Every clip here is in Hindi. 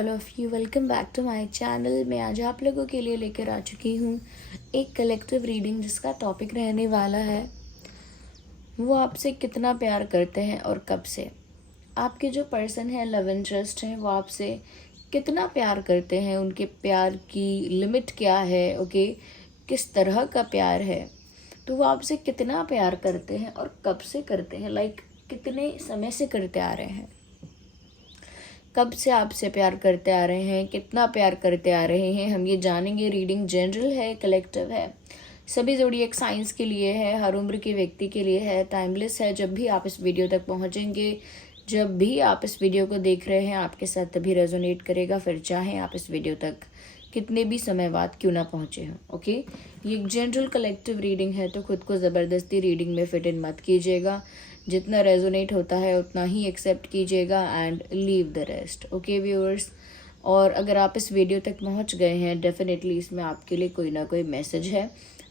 All of you, welcome back to my channel. मैं आज आप लोगों के लिए लेकर आ चुकी हूँ एक कलेक्टिव रीडिंग जिसका टॉपिक रहने वाला है वो आपसे कितना प्यार करते हैं और कब से। आपके जो पर्सन है, लव इंटरेस्ट हैं, वो आपसे कितना प्यार करते हैं, उनके प्यार की लिमिट क्या है, ओके, किस तरह का प्यार है, तो वो आपसे कितना प्यार करते हैं और कब से करते हैं, लाइक कितने समय से करते आ रहे हैं, कब से आपसे प्यार करते आ रहे हैं, कितना प्यार करते आ रहे हैं, हम ये जानेंगे। रीडिंग जनरल है, कलेक्टिव है, सभी ज़ोडिएक साइंस के लिए है, हर उम्र के व्यक्ति के लिए है, टाइमलेस है। जब भी आप इस वीडियो तक पहुंचेंगे, जब भी आप इस वीडियो को देख रहे हैं, आपके साथ तभी रेजोनेट करेगा, फिर चाहें आप इस वीडियो तक कितने भी समय बाद क्यों ना पहुंचे हों। ओके, ये एक जनरल कलेक्टिव रीडिंग है, तो खुद को ज़बरदस्ती रीडिंग में फिट इन मत कीजिएगा। जितना रेजोनेट होता है उतना ही एक्सेप्ट कीजिएगा and leave the rest. Okay viewers, और अगर आप इस वीडियो तक पहुंच गए हैं, डेफिनेटली इसमें आपके लिए कोई ना कोई मैसेज है,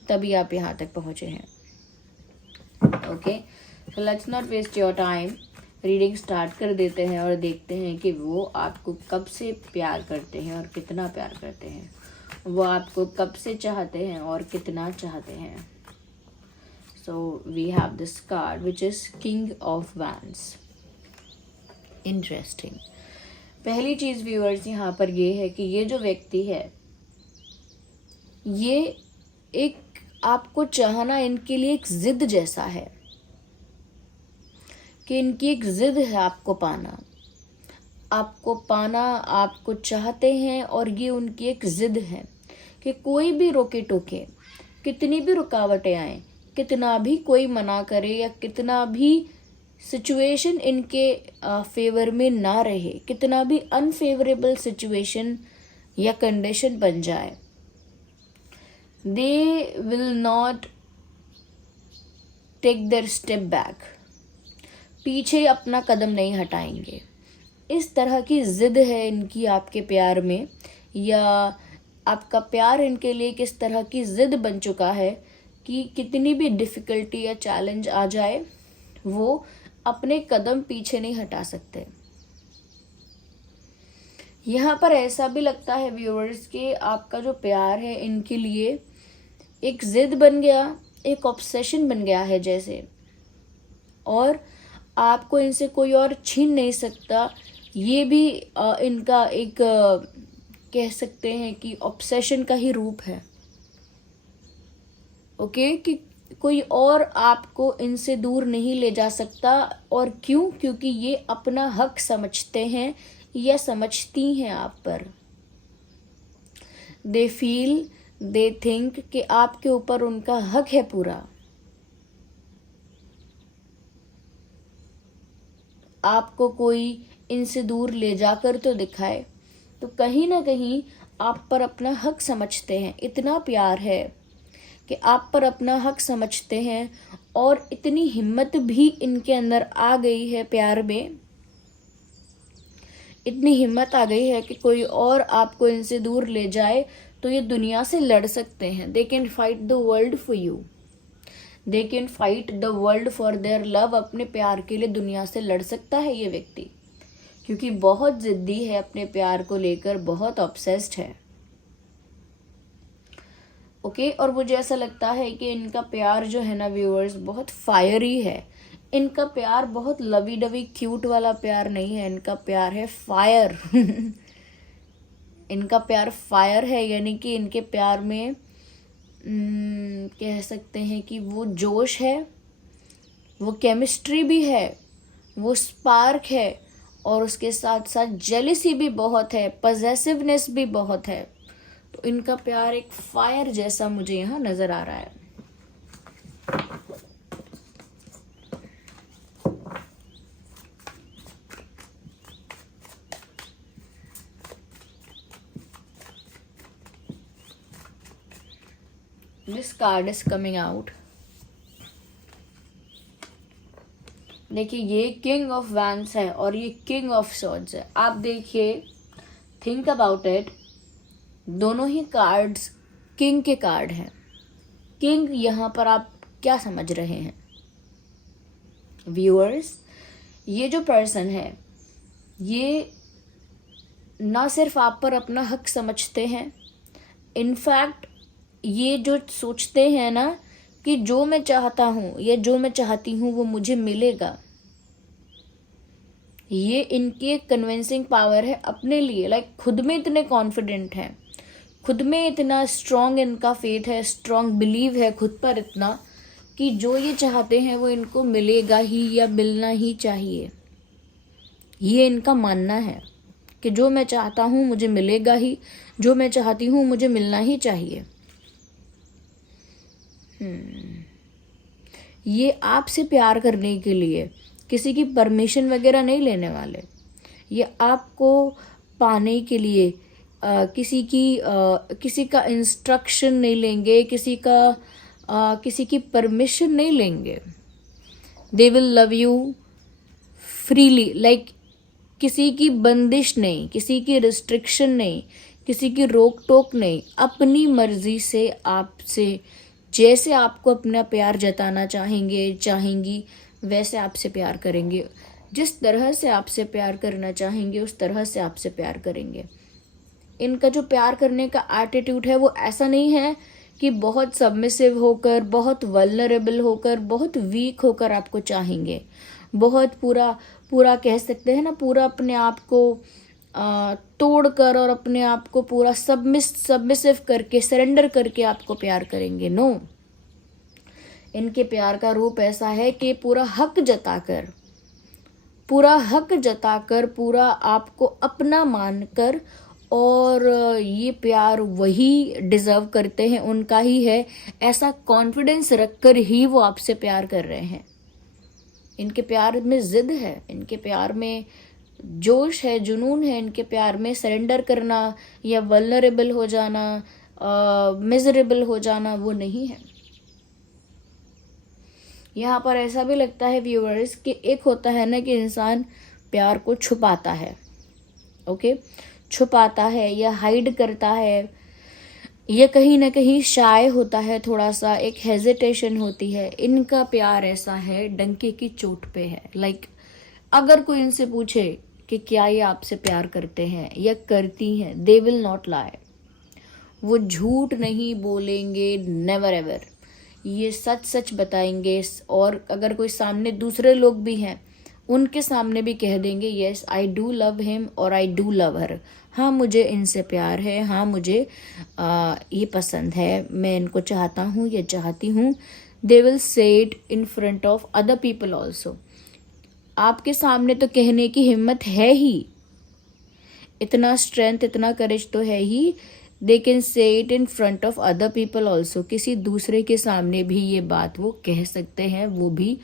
तभी आप यहाँ तक पहुँचे हैं। Okay, so let's not waste your time, reading start कर देते हैं और देखते हैं कि वो आपको कब से प्यार करते हैं और कितना प्यार करते हैं, वो आपको कब से चाहते हैं और कितना चाहते हैं। So we have this card which is King of Wands. Interesting. पहली चीज व्यूअर्स यहाँ पर ये है कि ये जो व्यक्ति है, ये एक आपको चाहना इनके लिए एक जिद जैसा है, कि इनकी एक जिद है आपको पाना, आपको चाहते हैं, और ये उनकी एक जिद है कि कोई भी रोके टोके, कितनी भी रुकावटें आए, कितना भी कोई मना करे या कितना भी सिचुएशन इनके फेवर में ना रहे, कितना भी अनफेवरेबल सिचुएशन या कंडीशन बन जाए, they will not take their step back, पीछे अपना कदम नहीं हटाएंगे। इस तरह की जिद है इनकी आपके प्यार में, या आपका प्यार इनके लिए किस तरह की जिद बन चुका है कि कितनी भी डिफ़िकल्टी या चैलेंज आ जाए, वो अपने कदम पीछे नहीं हटा सकते। यहाँ पर ऐसा भी लगता है व्यूअर्स कि आपका जो प्यार है इनके लिए एक जिद बन गया, एक ऑब्सेशन बन गया है जैसे, और आपको इनसे कोई और छीन नहीं सकता। ये भी इनका एक कह सकते हैं कि ऑब्सेशन का ही रूप है। ओके, कि कोई और आपको इनसे दूर नहीं ले जा सकता। और क्यों? क्योंकि ये अपना हक समझते हैं या समझती हैं आप पर। दे फील, दे थिंक कि आपके ऊपर उनका हक है पूरा। आपको कोई इनसे दूर ले जाकर तो दिखाए, तो कहीं ना कहीं आप पर अपना हक समझते हैं। इतना प्यार है कि आप पर अपना हक समझते हैं, और इतनी हिम्मत भी इनके अंदर आ गई है प्यार में, इतनी हिम्मत आ गई है कि कोई और आपको इनसे दूर ले जाए तो ये दुनिया से लड़ सकते हैं। They can fight the world for you, they can fight the world for their love. अपने प्यार के लिए दुनिया से लड़ सकता है ये व्यक्ति, क्योंकि बहुत जिद्दी है, अपने प्यार को लेकर बहुत ऑब्सेस्ड है। ओके, और मुझे ऐसा लगता है कि इनका प्यार जो है ना व्यूअर्स, बहुत फायरी है। इनका प्यार बहुत लवी डवी क्यूट वाला प्यार नहीं है, इनका प्यार है फायर। इनका प्यार फायर है, यानी कि इनके प्यार में कह सकते हैं कि वो जोश है, वो केमिस्ट्री भी है, वो स्पार्क है, और उसके साथ साथ जेलिसी भी बहुत है, पजेसिवनेस भी बहुत है। तो इनका प्यार एक फायर जैसा मुझे यहाँ नजर आ रहा है। This card is coming out. देखिए, ये किंग ऑफ वैंड्स है और ये किंग ऑफ स्वॉर्ड्स है। आप देखिए, थिंक अबाउट इट, दोनों ही कार्ड्स किंग के कार्ड हैं। किंग यहाँ पर आप क्या समझ रहे हैं व्यूअर्स? ये जो पर्सन है, ये ना सिर्फ आप पर अपना हक समझते हैं, इनफैक्ट ये जो सोचते हैं ना कि जो मैं चाहता हूँ या जो मैं चाहती हूँ वो मुझे मिलेगा, ये इनकी एक कन्विंसिंग पावर है अपने लिए। लाइक खुद में इतने कॉन्फिडेंट हैं, खुद में इतना स्ट्रॉन्ग इनका फेथ है, स्ट्रॉन्ग बिलीव है खुद पर इतना कि जो ये चाहते हैं वो इनको मिलेगा ही या मिलना ही चाहिए। ये इनका मानना है कि जो मैं चाहता हूँ मुझे मिलेगा ही, जो मैं चाहती हूँ मुझे मिलना ही चाहिए। ये आपसे प्यार करने के लिए किसी की परमिशन वगैरह नहीं लेने वाले। ये आपको पाने के लिए किसी का इंस्ट्रक्शन नहीं लेंगे, किसी की परमिशन नहीं लेंगे। They will love you freely, like किसी की बंदिश नहीं, किसी की रिस्ट्रिक्शन नहीं, किसी की रोक टोक नहीं, अपनी मर्जी से आपसे जैसे आपको अपना प्यार जताना चाहेंगी वैसे आपसे प्यार करेंगे। जिस तरह से आपसे प्यार करना चाहेंगे उस तरह से आपसे प्यार करेंगे। इनका जो प्यार करने का एटीट्यूड है वो ऐसा नहीं है कि बहुत सबमिसिव होकर, बहुत वल्नरेबल होकर, बहुत वीक होकर आपको चाहेंगे, बहुत पूरा कह सकते हैं ना, पूरा अपने आप को तोड़कर और अपने आप को पूरा सबमिसिव करके, सरेंडर करके आपको प्यार करेंगे। नो, इनके प्यार का रूप ऐसा है कि पूरा हक जताकर, पूरा आपको अपना मानकर, और ये प्यार वही डिज़र्व करते हैं, उनका ही है, ऐसा कॉन्फिडेंस रखकर ही वो आपसे प्यार कर रहे हैं। इनके प्यार में ज़िद है, इनके प्यार में जोश है, जुनून है। इनके प्यार में सरेंडर करना या वल्नरेबल हो जाना, मिजरेबल हो जाना वो नहीं है। यहाँ पर ऐसा भी लगता है व्यूअर्स कि एक होता है ना कि इंसान प्यार को छुपाता है, ओके, छुपाता है या हाइड करता है, या कहीं ना कहीं शाय होता है, थोड़ा सा एक हेजिटेशन होती है। इनका प्यार ऐसा है, डंके की चोट पे है। लाइक अगर कोई इनसे पूछे कि क्या ये आपसे प्यार करते हैं या करती हैं, दे विल नॉट लाई, वो झूठ नहीं बोलेंगे, नेवर एवर, ये सच बताएंगे। और अगर कोई सामने दूसरे लोग भी हैं उनके सामने भी कह देंगे, yes I do love him और आई डू लव हर, हाँ मुझे इनसे प्यार है, हाँ मुझे ये पसंद है, मैं इनको चाहता हूँ या चाहती हूँ। They will say it in front of other people also. आपके सामने तो कहने की हिम्मत है ही, इतना स्ट्रेंथ, इतना करेज तो है ही। They can say it in front of other people also, किसी दूसरे के सामने भी ये बात वो कह सकते हैं, वो भी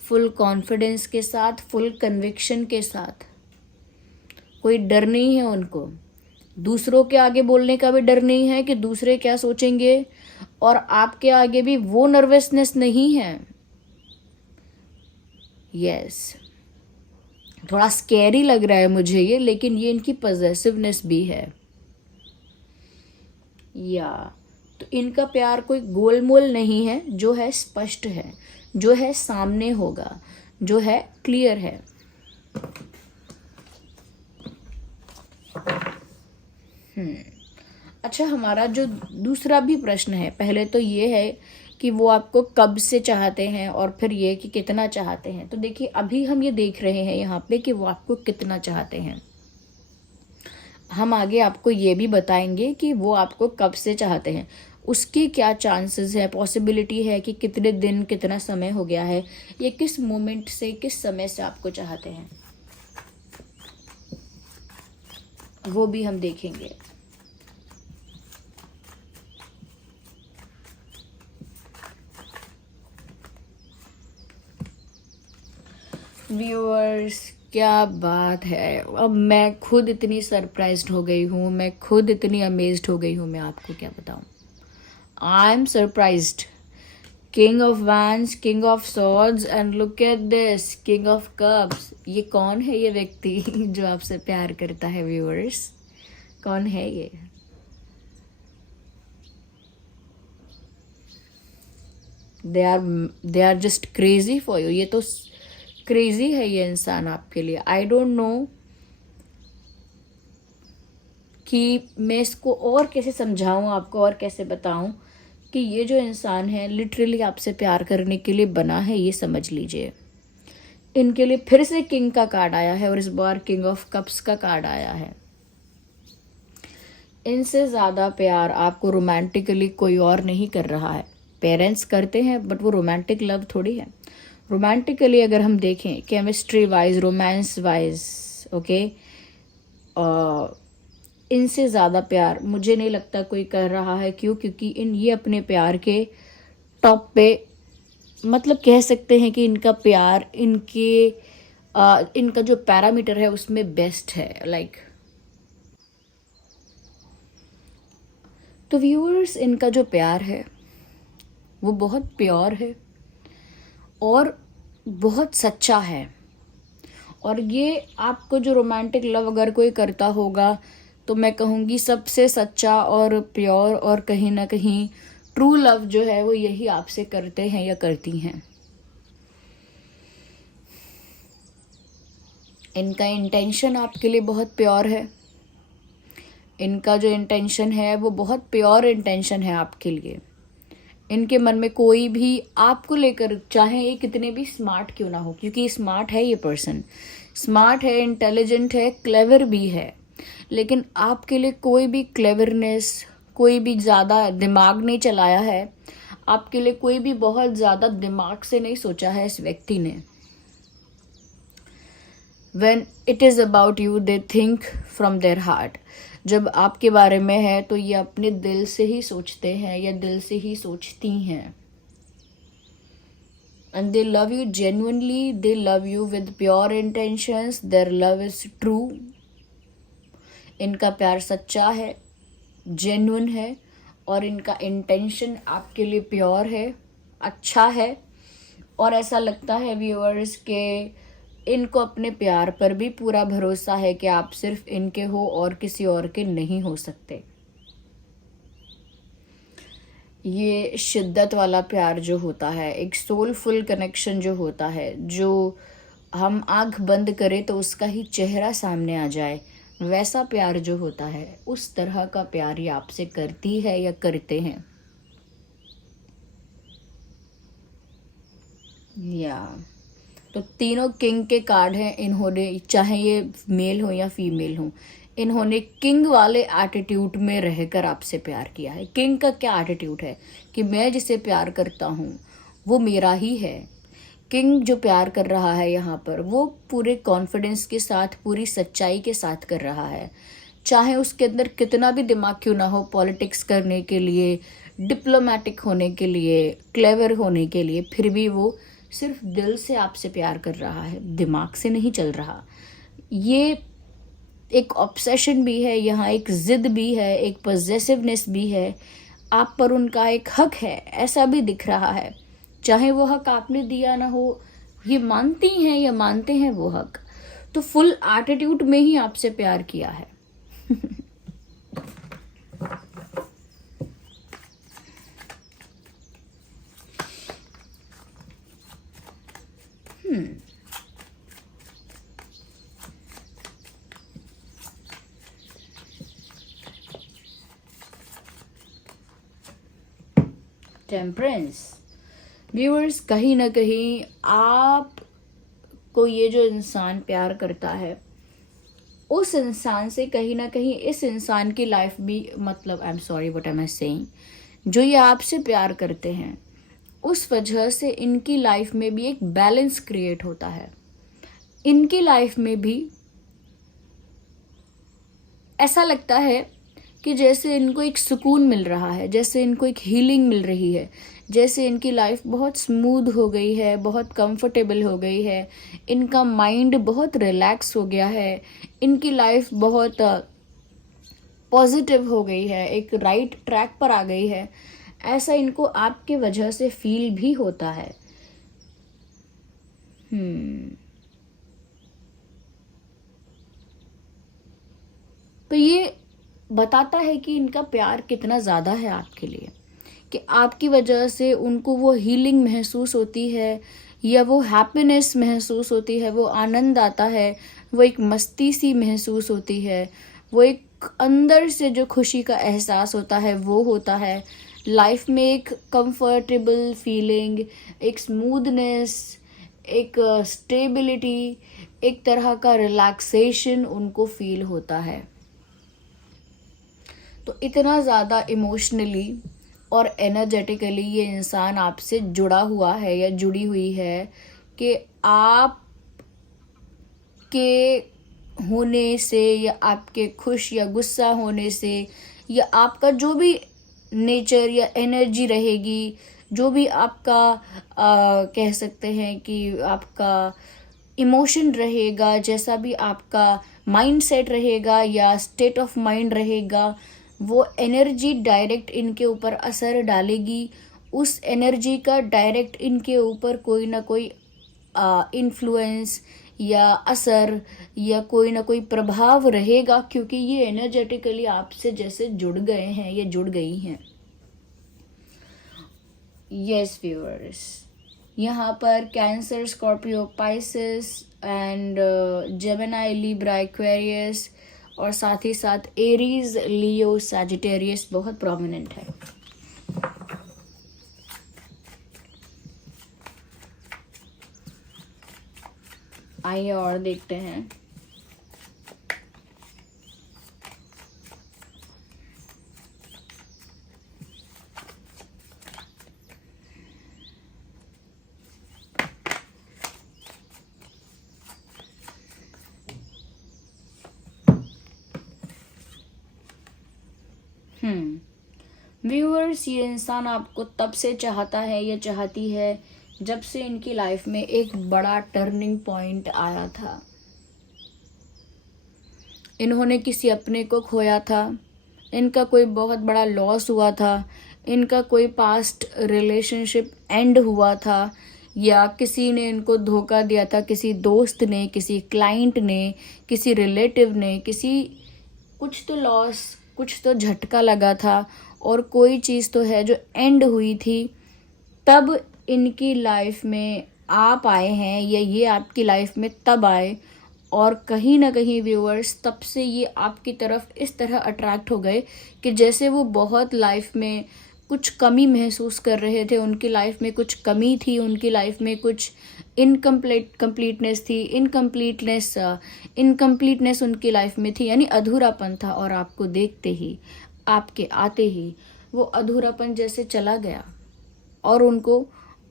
फुल कॉन्फिडेंस के साथ, फुल कन्विक्शन के साथ। कोई डर नहीं है उनको, दूसरों के आगे बोलने का भी डर नहीं है कि दूसरे क्या सोचेंगे, और आपके आगे भी वो नर्वसनेस नहीं है। यस, थोड़ा स्कैरी लग रहा है मुझे ये, लेकिन ये इनकी पॉजिटिवनेस भी है। या तो इनका प्यार कोई गोलमोल नहीं है, जो है स्पष्ट है, जो है सामने होगा, जो है क्लियर है। अच्छा, हमारा जो दूसरा भी प्रश्न है, पहले तो ये है कि वो आपको कब से चाहते हैं, और फिर ये कि कितना चाहते हैं। तो देखिए, अभी हम ये देख रहे हैं यहाँ पे कि वो आपको कितना चाहते हैं। हम आगे आपको ये भी बताएंगे कि वो आपको कब से चाहते हैं, उसके क्या चांसेस है, पॉसिबिलिटी है कि कितने दिन, कितना समय हो गया है, ये किस मोमेंट से, किस समय से आपको चाहते हैं, वो भी हम देखेंगे। व्यूअर्स, क्या बात है, अब मैं खुद इतनी सरप्राइज्ड हो गई हूँ, मैं खुद इतनी अमेज्ड हो गई हूँ, मैं आपको क्या बताऊँ। I am surprised. King of wands, king of swords, and look at this, king of cups. ये कौन है ये व्यक्ति जो आपसे प्यार करता है व्यूअर्स? कौन है ये? They are just crazy for you. ये तो क्रेजी है ये इंसान आपके लिए। आई डोंट नो कि मैं इसको और कैसे समझाऊं आपको और कैसे बताऊं कि ये जो इंसान है लिटरली आपसे प्यार करने के लिए बना है, ये समझ लीजिए। इनके लिए फिर से किंग का कार्ड आया है और इस बार किंग ऑफ कप्स का कार्ड आया है। इनसे ज़्यादा प्यार आपको रोमांटिकली कोई और नहीं कर रहा है। पेरेंट्स करते हैं बट वो रोमांटिक लव थोड़ी है। रोमांटिकली अगर हम देखें chemistry wise, romance wise, okay, इनसे ज़्यादा प्यार मुझे नहीं लगता कोई कर रहा है। क्यों? क्योंकि ये अपने प्यार के टॉप पे, मतलब कह सकते हैं कि इनका प्यार इनका जो पैरामीटर है उसमें बेस्ट है, लाइक। तो व्यूअर्स, इनका जो प्यार है वो बहुत प्योर है और बहुत सच्चा है। और ये आपको जो रोमांटिक लव अगर कोई करता होगा तो मैं कहूँगी सबसे सच्चा और प्योर और कहीं ना कहीं ट्रू लव जो है वो यही आपसे करते हैं या करती हैं। इनका इंटेंशन आपके लिए बहुत प्योर है। इनका जो इंटेंशन है वो बहुत प्योर इंटेंशन है आपके लिए। इनके मन में कोई भी आपको लेकर, चाहे ये कितने भी स्मार्ट क्यों ना हो, क्योंकि स्मार्ट है, ये पर्सन स्मार्ट है, इंटेलिजेंट है, क्लेवर भी है, लेकिन आपके लिए कोई भी क्लेवरनेस, कोई भी ज़्यादा दिमाग नहीं चलाया है। आपके लिए कोई भी बहुत ज़्यादा दिमाग से नहीं सोचा है इस व्यक्ति ने। When it is about you, they think from their heart. जब आपके बारे में है तो ये अपने दिल से ही सोचते हैं या दिल से ही सोचती हैं। And they love you genuinely, they love you with pure intentions, their love is true. इनका प्यार सच्चा है, जेन्युइन है और इनका इंटेंशन आपके लिए प्योर है, अच्छा है। और ऐसा लगता है व्यूअर्स के इनको अपने प्यार पर भी पूरा भरोसा है कि आप सिर्फ इनके हो और किसी और के नहीं हो सकते। ये शिद्दत वाला प्यार जो होता है, एक सोलफुल कनेक्शन जो होता है, जो हम आंख बंद करें तो उसका ही चेहरा सामने आ जाए, वैसा प्यार जो होता है, उस तरह का प्यार ये आपसे करती है या करते हैं। या तो तीनों किंग के कार्ड हैं। इन्होंने, चाहे ये मेल हो या फीमेल हो, इन्होंने किंग वाले एटीट्यूड में रहकर आपसे प्यार किया है। किंग का क्या एटीट्यूड है कि मैं जिसे प्यार करता हूँ वो मेरा ही है। किंग जो प्यार कर रहा है यहाँ पर वो पूरे कॉन्फिडेंस के साथ, पूरी सच्चाई के साथ कर रहा है। चाहे उसके अंदर कितना भी दिमाग क्यों ना हो, पॉलिटिक्स करने के लिए, डिप्लोमेटिक होने के लिए, क्लेवर होने के लिए, फिर भी वो सिर्फ दिल से आपसे प्यार कर रहा है, दिमाग से नहीं चल रहा। ये एक ऑब्सेशन भी है यहाँ, एक जिद भी है, एक पॉजेसिवनेस भी है। आप पर उनका एक हक है, ऐसा भी दिख रहा है। चाहे वो हक आपने दिया ना हो, ये मानती हैं या मानते हैं वो हक, तो फुल एटीट्यूड में ही आपसे प्यार किया है। टेम्परेंस व्यूअर्स, कहीं ना कहीं आप को ये जो इंसान प्यार करता है उस इंसान से कहीं ना कहीं इस इंसान की लाइफ भी, मतलब I am sorry what am I saying, जो ये आपसे प्यार करते हैं उस वजह से इनकी लाइफ में भी एक बैलेंस क्रिएट होता है। इनकी लाइफ में भी ऐसा लगता है कि जैसे इनको एक सुकून मिल रहा है, जैसे इनको एक हीलिंग मिल रही है, जैसे इनकी लाइफ बहुत स्मूथ हो गई है, बहुत कंफर्टेबल हो गई है, इनका माइंड बहुत रिलैक्स हो गया है, इनकी लाइफ बहुत पॉजिटिव हो गई है, एक राइट ट्रैक पर आ गई है। ऐसा इनको आपके वजह से फील भी होता है। तो ये बताता है कि इनका प्यार कितना ज़्यादा है आपके लिए, कि आपकी वजह से उनको वो हीलिंग महसूस होती है या वो हैप्पीनेस महसूस होती है, वो आनंद आता है, वो एक मस्ती सी महसूस होती है, वो एक अंदर से जो खुशी का एहसास होता है वो होता है। लाइफ में एक कंफर्टेबल फीलिंग, एक स्मूथनेस, एक स्टेबिलिटी, एक तरह का रिलैक्सेशन उनको फील होता है। तो इतना ज़्यादा इमोशनली और एनर्जेटिकली ये इंसान आपसे जुड़ा हुआ है या जुड़ी हुई है कि आप के होने से या आपके खुश या गुस्सा होने से या आपका जो भी नेचर या एनर्जी रहेगी, जो भी आपका कह सकते हैं कि आपका इमोशन रहेगा, जैसा भी आपका माइंड सेट रहेगा या स्टेट ऑफ माइंड रहेगा, वो एनर्जी डायरेक्ट इनके ऊपर असर डालेगी। उस एनर्जी का डायरेक्ट इनके ऊपर कोई ना कोई इन्फ्लुएंस या असर या कोई ना कोई प्रभाव रहेगा, क्योंकि ये एनर्जेटिकली आपसे जैसे जुड़ गए हैं या जुड़ गई हैं। यस व्यूअर्स, यहाँ पर cancer, Scorpio, Pisces and Gemini, Libra, Aquarius और साथ ही साथ एरीज, लियो, सैजिटेरियस बहुत प्रोमिनेंट है। आइए और देखते हैं। व्यूअर्स, ये इंसान आपको तब से चाहता है या चाहती है जब से इनकी लाइफ में एक बड़ा टर्निंग पॉइंट आया था। इन्होंने किसी अपने को खोया था, इनका कोई बहुत बड़ा लॉस हुआ था, इनका कोई पास्ट रिलेशनशिप एंड हुआ था, या किसी ने इनको धोखा दिया था, किसी दोस्त ने, किसी क्लाइंट ने, किसी रिलेटिव ने, किसी कुछ तो लॉस, कुछ तो झटका लगा था और कोई चीज़ तो है जो एंड हुई थी। तब इनकी लाइफ में आप आए हैं या ये आपकी लाइफ में तब आए, और कहीं ना कहीं व्यूअर्स तब से ये आपकी तरफ इस तरह अट्रैक्ट हो गए कि जैसे वो बहुत लाइफ में कुछ कमी महसूस कर रहे थे, उनकी लाइफ में कुछ कमी थी, उनकी लाइफ में कुछ कंप्लीटनेस थी, इनकम्प्लीटनेस उनकी लाइफ में थी, यानी अधूरापन था। और आपको देखते ही, आपके आते ही वो अधूरापन जैसे चला गया और उनको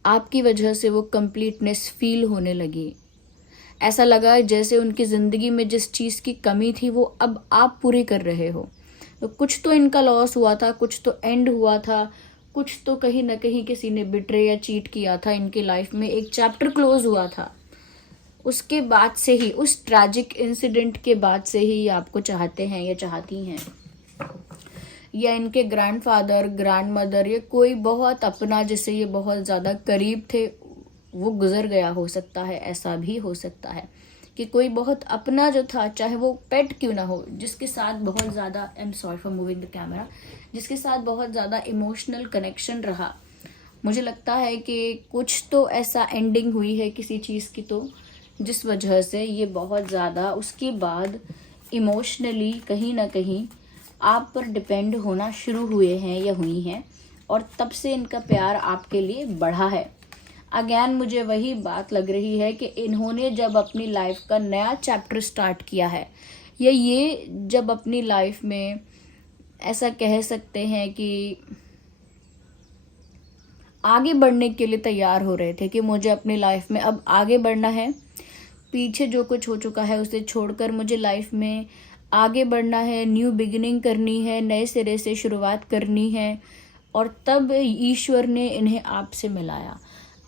आपकी वजह से वो कंप्लीटनेस फील होने लगी। ऐसा लगा जैसे उनकी ज़िंदगी में जिस चीज़ की कमी थी वो अब आप पूरी कर रहे हो। तो कुछ तो इनका लॉस हुआ था, कुछ तो एंड हुआ था, कुछ तो कहीं ना कहीं किसी ने बिट्रे या चीट किया था इनकी लाइफ में, एक चैप्टर क्लोज हुआ था। उसके बाद से ही, उस ट्रैजिक इंसिडेंट के बाद से ही आपको चाहते हैं या चाहती हैं, या इनके ग्रैंडफादर, ग्रैंडमदर या कोई बहुत अपना जिससे ये बहुत ज़्यादा करीब थे वो गुजर गया हो सकता है। ऐसा भी हो सकता है कि कोई बहुत अपना जो था, चाहे वो पेट क्यों ना हो, जिसके साथ बहुत ज़्यादा, I am sorry for moving the camera, जिसके साथ बहुत ज़्यादा इमोशनल कनेक्शन रहा। मुझे लगता है कि कुछ तो ऐसा एंडिंग हुई है किसी चीज़ की, तो जिस वजह से ये बहुत ज़्यादा उसके बाद इमोशनली कहीं ना कहीं आप पर डिपेंड होना शुरू हुए हैं या हुई हैं, और तब से इनका प्यार आपके लिए बढ़ा है। अगेन मुझे वही बात लग रही है कि इन्होंने जब अपनी लाइफ का नया चैप्टर स्टार्ट किया है, या ये जब अपनी लाइफ में ऐसा कह सकते हैं कि आगे बढ़ने के लिए तैयार हो रहे थे कि मुझे अपनी लाइफ में अब आगे बढ़ना है, पीछे जो कुछ हो चुका है उसे छोड़कर मुझे लाइफ में आगे बढ़ना है, न्यू बिगिनिंग करनी है, नए सिरे से शुरुआत करनी है। और तब ईश्वर ने इन्हें आपसे मिलाया,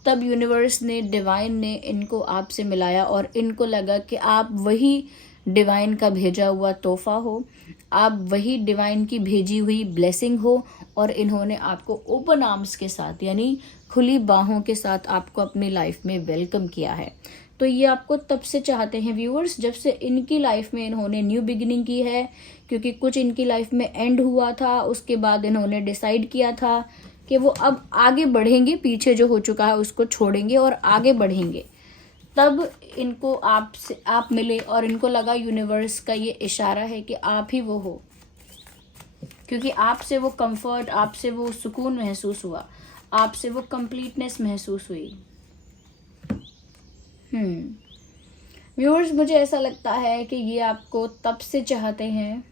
तब यूनिवर्स ने, डिवाइन ने इनको आपसे मिलाया, और इनको लगा कि आप वही डिवाइन का भेजा हुआ तोहफा हो, आप वही डिवाइन की भेजी हुई ब्लेसिंग हो, और इन्होंने आपको ओपन आर्म्स के साथ, यानी खुली बाहों के साथ आपको अपनी लाइफ में वेलकम किया है। तो ये आपको तब से चाहते हैं व्यूअर्स, जब से इनकी लाइफ में इन्होंने न्यू बिगिनिंग की है, क्योंकि कुछ इनकी लाइफ में एंड हुआ था, उसके बाद इन्होंने डिसाइड किया था कि वो अब आगे बढ़ेंगे, पीछे जो हो चुका है उसको छोड़ेंगे और आगे बढ़ेंगे। तब इनको आप मिले और इनको लगा यूनिवर्स का ये इशारा है कि आप ही वो हो क्योंकि आपसे वो कंफर्ट, आपसे वो सुकून महसूस हुआ, आपसे वो कंप्लीटनेस महसूस हुई। व्यूअर्स, मुझे ऐसा लगता है कि ये आपको तब से चाहते हैं।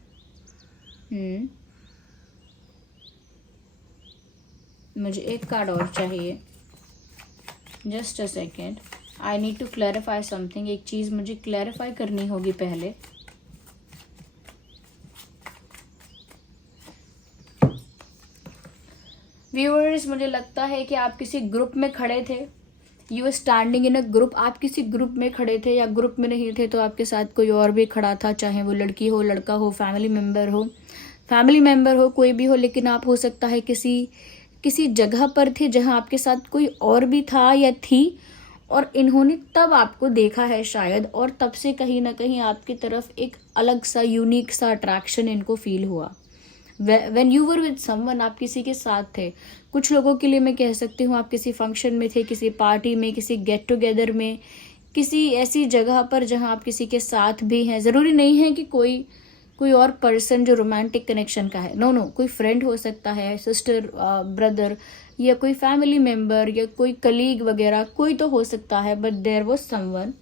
मुझे एक कार्ड और चाहिए, just a second, I need to clarify something. एक चीज़ मुझे क्लैरिफाई करनी होगी पहले। व्यूअर्स, मुझे लगता है कि आप किसी ग्रुप में खड़े थे, you are standing in a group. आप किसी ग्रुप में खड़े थे या ग्रुप में नहीं थे तो आपके साथ कोई और भी खड़ा था, चाहे वो लड़की हो, लड़का हो, फैमिली मेम्बर हो, कोई भी हो, लेकिन आप हो सकता है किसी जगह पर थे जहां आपके साथ कोई और भी था या थी, और इन्होंने तब आपको देखा है शायद, और तब से कहीं ना कहीं आपकी तरफ एक अलग सा यूनिक सा अट्रैक्शन इनको फील हुआ। When you were with someone, आप किसी के साथ थे। कुछ लोगों के लिए मैं कह सकती हूँ आप किसी फंक्शन में थे, किसी पार्टी में, किसी गेट टुगेदर में, किसी ऐसी जगह पर जहाँ आप किसी के साथ भी हैं। ज़रूरी नहीं है कि कोई और पर्सन जो रोमांटिक कनेक्शन का है, नो, कोई फ्रेंड हो सकता है, सिस्टर, ब्रदर, या कोई फैमिली मेम्बर, या कोई कलीग वगैरह, कोई तो हो सकता है, बट देयर वाज समवन।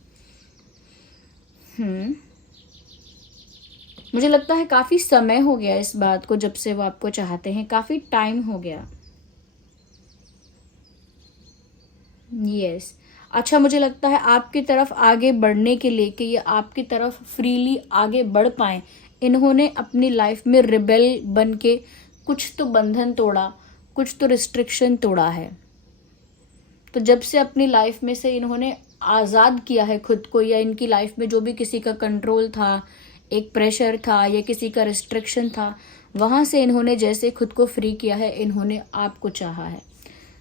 मुझे लगता है काफ़ी समय हो गया इस बात को, जब से वो आपको चाहते हैं, काफ़ी टाइम हो गया। यस। अच्छा, मुझे लगता है आपकी तरफ आगे बढ़ने के लिए, कि ये आपकी तरफ फ्रीली आगे बढ़ पाएँ, इन्होंने अपनी लाइफ में रिबेल बन के कुछ तो बंधन तोड़ा, कुछ तो रिस्ट्रिक्शन तोड़ा है। तो जब से अपनी लाइफ में से इन्होंने आज़ाद किया है खुद को, या इनकी लाइफ में जो भी किसी का कंट्रोल था, एक प्रेशर था, या किसी का रिस्ट्रिक्शन था, वहाँ से इन्होंने जैसे खुद को फ्री किया है, इन्होंने आपको चाहा है।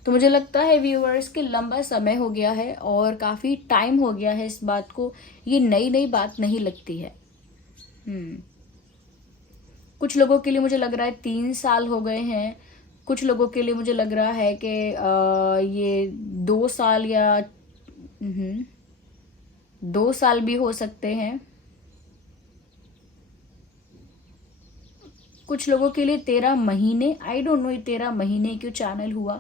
तो मुझे लगता है व्यूअर्स कि लंबा समय हो गया है और काफ़ी टाइम हो गया है इस बात को, ये नई बात नहीं लगती है। कुछ लोगों के लिए मुझे लग रहा है 3 साल हो गए हैं, कुछ लोगों के लिए मुझे लग रहा है कि ये 2 साल या 2 साल भी हो सकते हैं। कुछ लोगों के लिए 13 महीने, आई डोंट नो ये 13 महीने क्यों चैनल हुआ।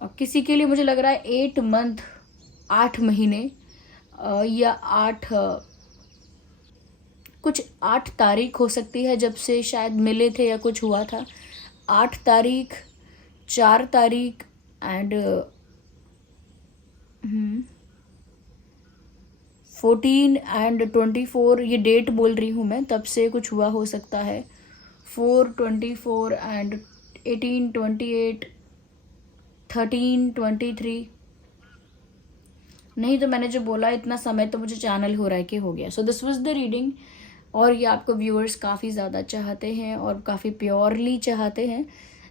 और किसी के लिए मुझे लग रहा है 8 मंथ, 8 महीने, या 8 तारीख हो सकती है जब से शायद मिले थे या कुछ हुआ था। 8 तारीख, 4 तारीख एंड 14 एंड 24, ये डेट बोल रही हूँ मैं, तब से कुछ हुआ हो सकता है। 4, 24 एंड 18, 28, 13, 23। नहीं तो मैंने जो बोला इतना समय तो मुझे चैनल हो रहा है कि हो गया। So this was the reading, और ये आपको व्यूअर्स काफ़ी ज़्यादा चाहते हैं और काफ़ी प्योरली चाहते हैं।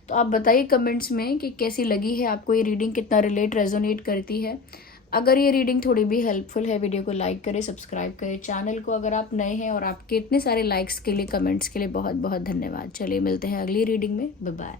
तो आप बताइए कमेंट्स में कि कैसी लगी है आपको ये रीडिंग, कितना रेजोनेट करती है। अगर ये रीडिंग थोड़ी भी हेल्पफुल है, वीडियो को लाइक करें, सब्सक्राइब करें चैनल को अगर आप नए हैं, और आपके इतने सारे लाइक्स के लिए, कमेंट्स के लिए बहुत बहुत धन्यवाद। चलिए मिलते हैं अगली रीडिंग में, बाय बाय।